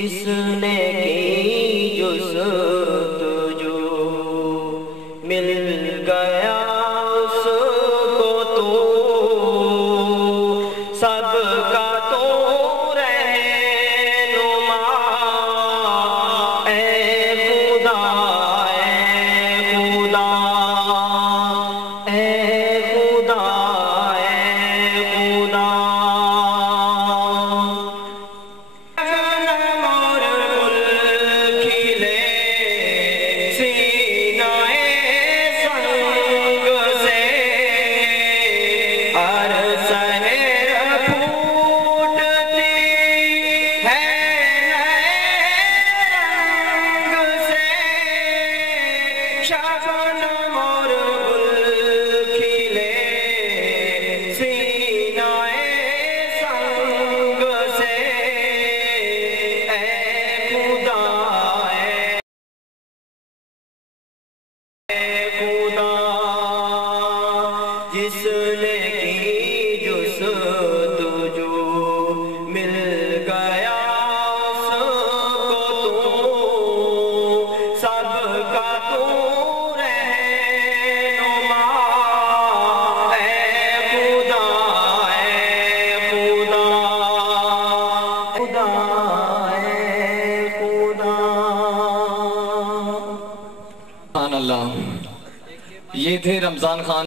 जिसने की जुस्तजू मिल गया उसको तो सबका तो रहनुमा ए खुदा ए खुदा ए खुदा ए खुदा। जिसने की जुस्तजू मिल गया उसको तो सबका तो रहनुमा ए खुदा ए खुदा खुदा ए खुदा। अल्लाह, ये थे रमज़ान खान।